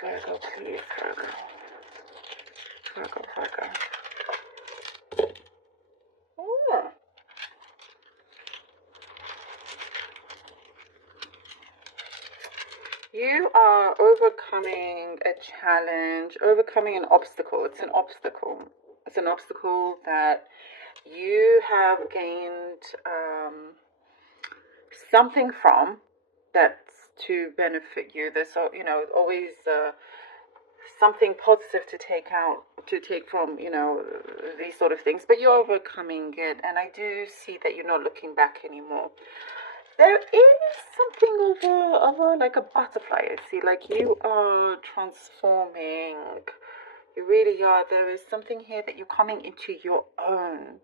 Virgo, please, Virgo. Virgo, Virgo. Oh. You are overcoming a challenge, overcoming an obstacle. It's an obstacle. It's an obstacle that you have gained something from, that's to benefit you. There's, always something positive to take from, these sort of things. But you're overcoming it, and I do see that you're not looking back anymore. There is something over like a butterfly. I see, like you are transforming. You really are. There is something here that you're coming into your own.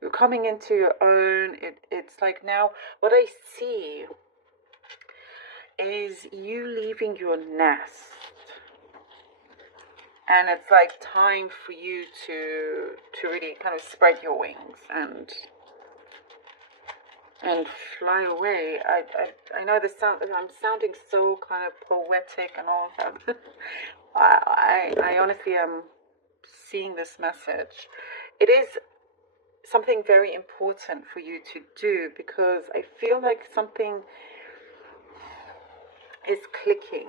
You're coming into your own. It's like now what I see is you leaving your nest. And it's like time for you to really kind of spread your wings and fly away. I know I'm sounding so kind of poetic and all of that. I honestly am seeing this message. It is something very important for you to do, because I feel like something is clicking.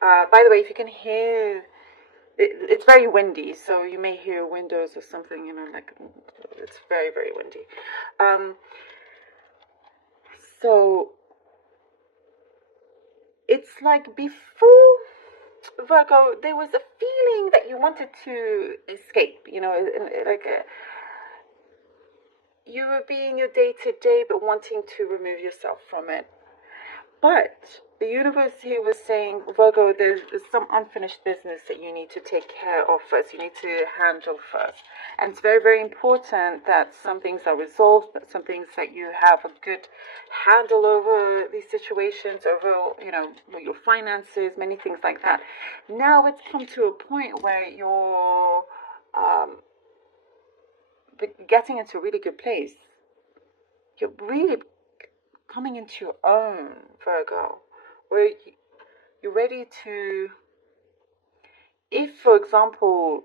By the way, if you can hear, it's very windy, so you may hear windows or something, like it's very, very windy. So it's like before, Virgo, there was a feeling that you wanted to escape, like you were being your day-to-day, but wanting to remove yourself from it. But the universe here was saying, Virgo, there's some unfinished business that you need to take care of first. You need to handle first. And it's very, very important that some things are resolved, that some things that you have a good handle over these situations, over, your finances, many things like that. Now it's come to a point where you're getting into a really good place. You're really coming into your own, Virgo, where you're ready to, if, for example,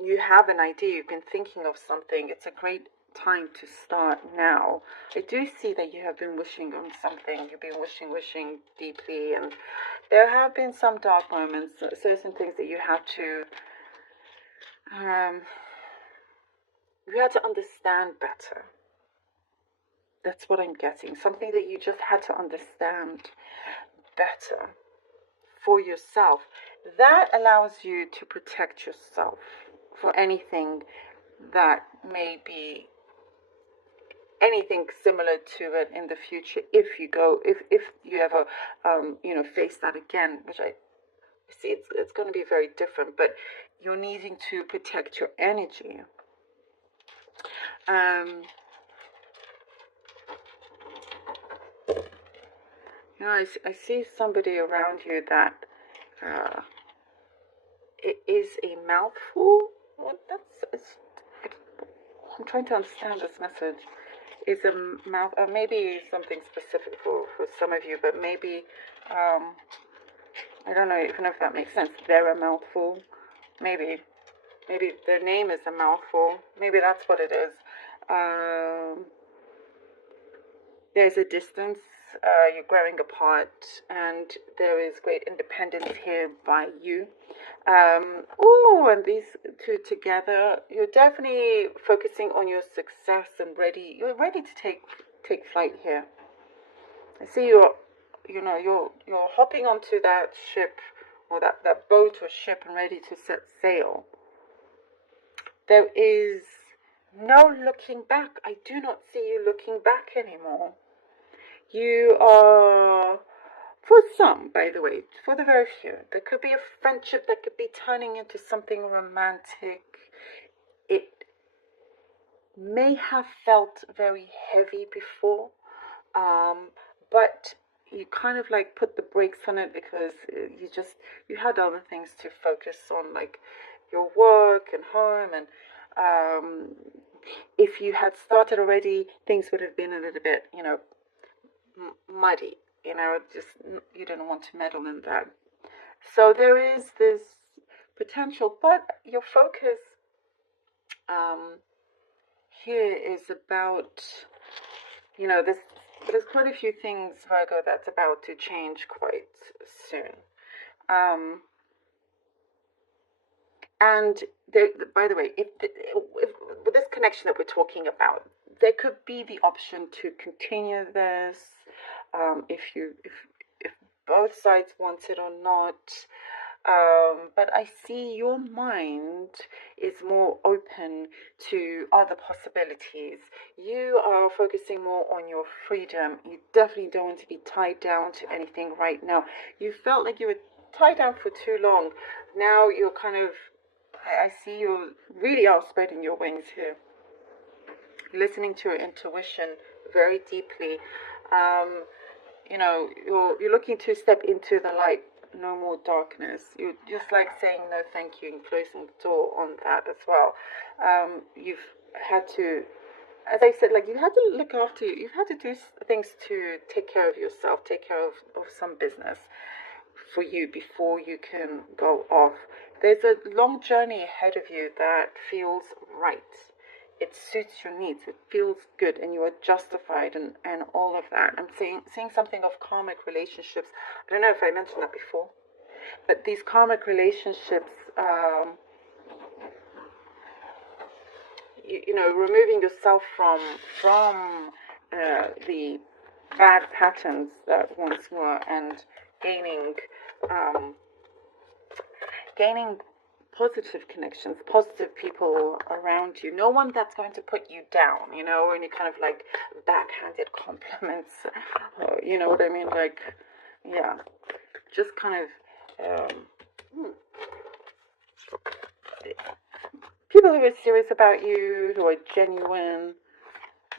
you have an idea, you've been thinking of something, it's a great time to start now. I do see that you have been wishing on something, you've been wishing deeply, and there have been some dark moments, certain things that you had to understand better. That's what I'm getting. Something that you just had to understand better for yourself. That allows you to protect yourself for anything that may be anything similar to it in the future. If you ever face that again, which I see it's going to be very different, but you're needing to protect your energy. I see somebody around you that it is a mouthful. I'm trying to understand this message. Is a mouth, maybe something specific for some of you, but maybe, I don't know even if that makes sense. They're a mouthful. Maybe their name is a mouthful. Maybe that's what it is. There's a distance, you're growing apart, and there is great independence here by you. And these two together, you're definitely focusing on your success and you're ready to take flight here. I see you're hopping onto that ship, or that boat or ship, and ready to set sail. There is no looking back. I do not see you looking back anymore. You are, for some, by the way, for the very few, there could be a friendship that could be turning into something romantic. It may have felt very heavy before, but you kind of like put the brakes on it because you had other things to focus on, like your work and home, and if you had started already, things would have been a little bit, muddy. just you didn't want to meddle in that. So there is this potential, but your focus here is about, there's quite a few things, Virgo, that's about to change quite soon. And there, by the way, if with this connection that we're talking about, there could be the option to continue this, if both sides want it or not. But I see your mind is more open to other possibilities. You are focusing more on your freedom. You definitely don't want to be tied down to anything right now. You felt like you were tied down for too long. Now you're kind of, I see you really are spreading your wings here. Listening to your intuition very deeply. You're looking to step into the light. No more darkness. You're just like saying no thank you and closing the door on that as well. You've had to, as I said, like you had to look after you. You've had to do things to take care of yourself, take care of some business for you before you can go off. There's a long journey ahead of you that feels right. It suits your needs. It feels good, and you are justified, and all of that. I'm seeing something of karmic relationships. I don't know if I mentioned that before, but these karmic relationships, removing yourself from the bad patterns that once were, and gaining positive connections, positive people around you. No one that's going to put you down, any kind of like backhanded compliments. You know what I mean? Like, yeah, just kind of people who are serious about you, who are genuine.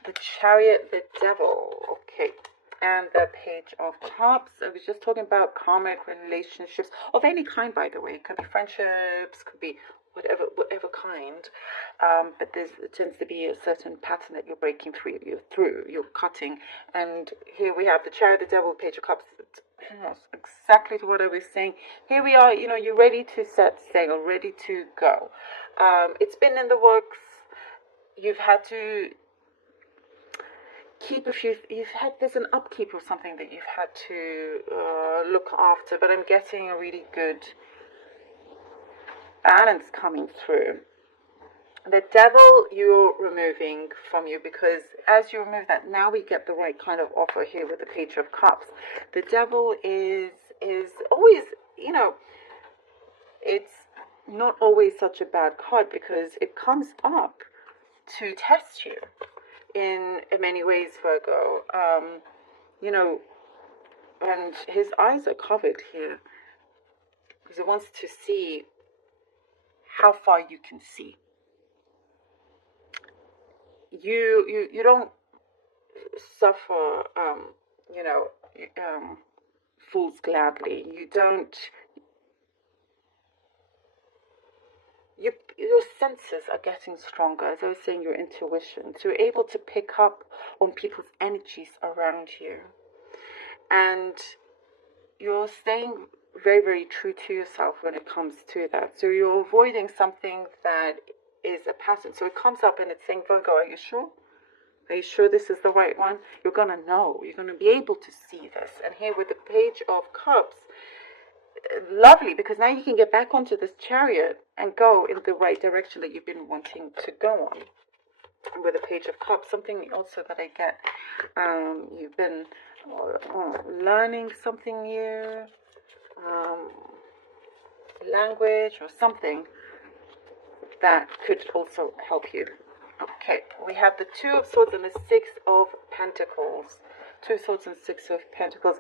The Chariot, the Devil. Okay. And the Page of Cups. I was just talking about karmic relationships of any kind, by the way. It could be friendships, could be whatever kind. But there tends to be a certain pattern that you're breaking through, you're cutting. And here we have the Chariot, the Devil, Page of Cups. That's exactly what I was saying. Here we are, you're ready to set sail, ready to go. It's been in the works. You've had to there's an upkeep or something that you've had to look after, but I'm getting a really good balance coming through. The Devil you're removing from you, because as you remove that, now we get the right kind of offer here with the Page of Cups. The Devil is always, it's not always such a bad card, because it comes up to test you in many ways, Virgo. And his eyes are covered here because he wants to see how far you can see. You don't suffer, fools gladly. You don't. Your senses are getting stronger, as I was saying, your intuition. So you're able to pick up on people's energies around you. And you're staying very, very true to yourself when it comes to that. So you're avoiding something that is a pattern. So it comes up and it's saying, Virgo, are you sure? Are you sure this is the right one? You're going to know. You're going to be able to see this. And here with the Page of Cups, lovely, because now you can get back onto this Chariot and go in the right direction that you've been wanting to go on. With the Page of Cups, something also that I get, you've been learning something new, language or something that could also help you. Okay, we have the Two of Swords and the Six of Pentacles. Two of Swords and Six of Pentacles.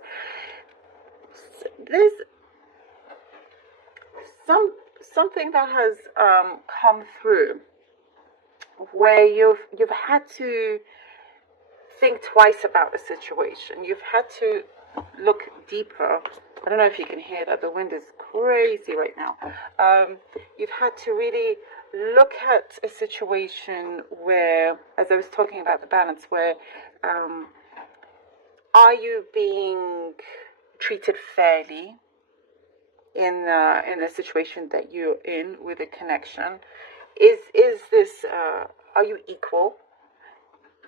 There's something that has come through where you've had to think twice about the situation. You've had to look deeper. I don't know if you can hear that. The wind is crazy right now. You've had to really look at a situation where, as I was talking about the balance, where Are you being treated fairly in the situation that you're in with a connection? Is this are you equal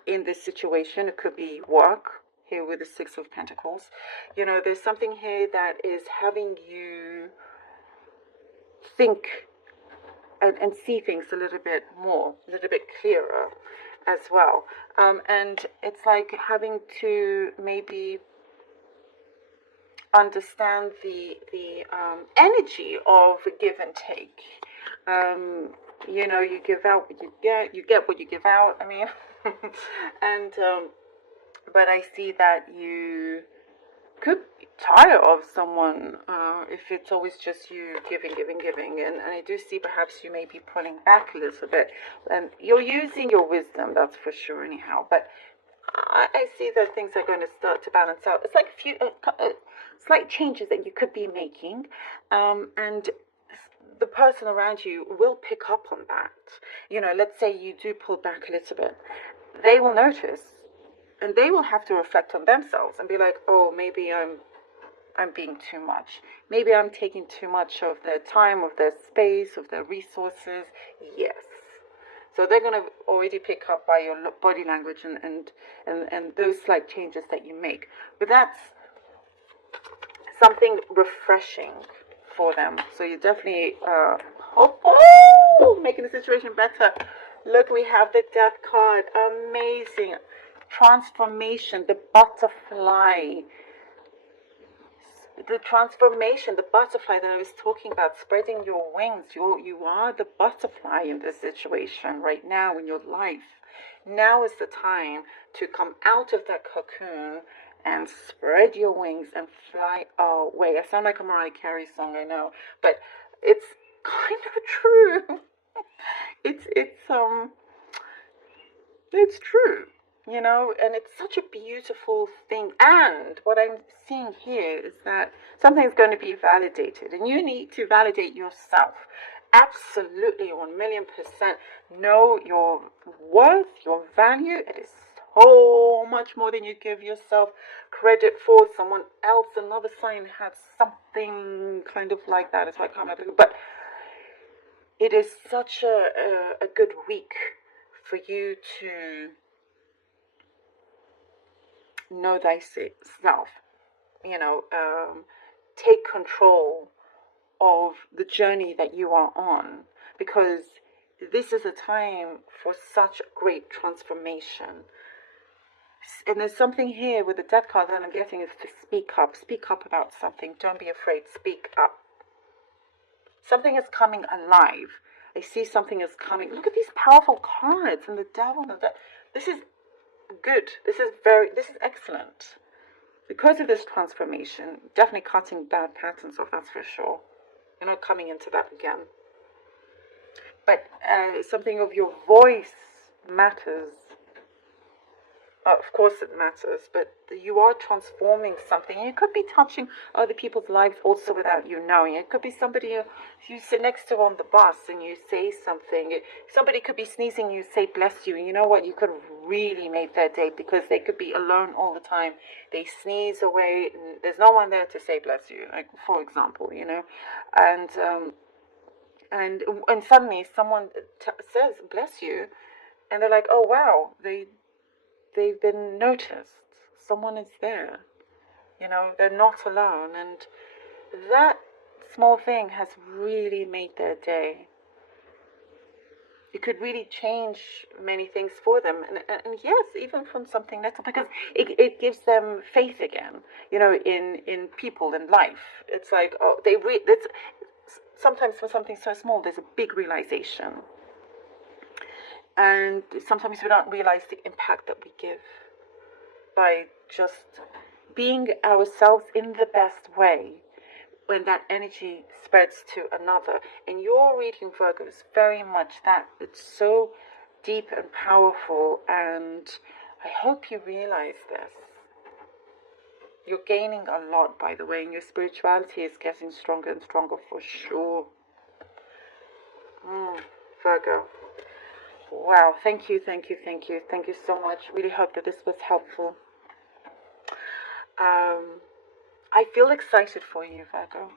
in this situation? It could be work here with the Six of Pentacles. You know, there's something here that is having you think and see things a little bit more, a little bit clearer as well. And it's like having to maybe understand the energy of give and take. You know, you give out what you get what you give out. I mean, and but I see that you could be tired of someone if it's always just you giving, and I do see perhaps you may be pulling back a little bit, and you're using your wisdom, that's for sure anyhow, but I see that things are going to start to balance out. It's like a few slight changes that you could be making, and the person around you will pick up on that. You know, let's say you do pull back a little bit, they will notice, and they will have to reflect on themselves and be like, oh, maybe I'm being too much. Maybe I'm taking too much of their time, of their space, of their resources. Yes. So they're going to already pick up by your body language and those slight changes that you make. But that's something refreshing for them. So you definitely, making the situation better. Look, we have the Death card. Amazing. Transformation, the butterfly. The transformation, the butterfly that I was talking about, spreading your wings. You are the butterfly in this situation right now in your life. Now is the time to come out of that cocoon and spread your wings and fly away. I sound like a Mariah Carey song, I know, but it's kind of true. It's true. You know, and it's such a beautiful thing. And what I'm seeing here is that something's going to be validated, and you need to validate yourself. Absolutely, 1,000,000%. Know your worth, your value. It is so much more than you give yourself credit for. Someone else, another sign, had something kind of like that. It's like, but it is such a good week for you to know thyself, you know, take control of the journey that you are on, because this is a time for such great transformation. And there's something here with the Death card that I'm getting is to speak up about something. Don't be afraid, speak up. Something is coming alive. I see something is coming. Look at these powerful cards and the Devil. This is good. This is excellent. Because of this transformation, definitely cutting bad patterns off, that's for sure. You're not coming into that again. But something of your voice matters. Of course it matters, but you are transforming something. You could be touching other people's lives also without you knowing. It could be somebody you sit next to on the bus and you say something. Somebody could be sneezing, you say bless you. And you know what? You could really make their day, because they could be alone all the time. They sneeze away and there's no one there to say bless you, like, for example, you know. And suddenly someone says bless you, and they're like, oh wow, they've been noticed. Someone is there. You know, they're not alone. And that small thing has really made their day. It could really change many things for them. And yes, even from something little, because it gives them faith again, you know, in people, in life. It's like, oh, sometimes for something so small, there's a big realization. And sometimes we don't realize the impact that we give by just being ourselves in the best way, when that energy spreads to another. And your reading, Virgo, is very much that. It's so deep and powerful, and I hope you realize this. You're gaining a lot, by the way, and your spirituality is getting stronger and stronger for sure. Virgo. Wow, thank you so much. Really hope that this was helpful. I feel excited for you, Virgo.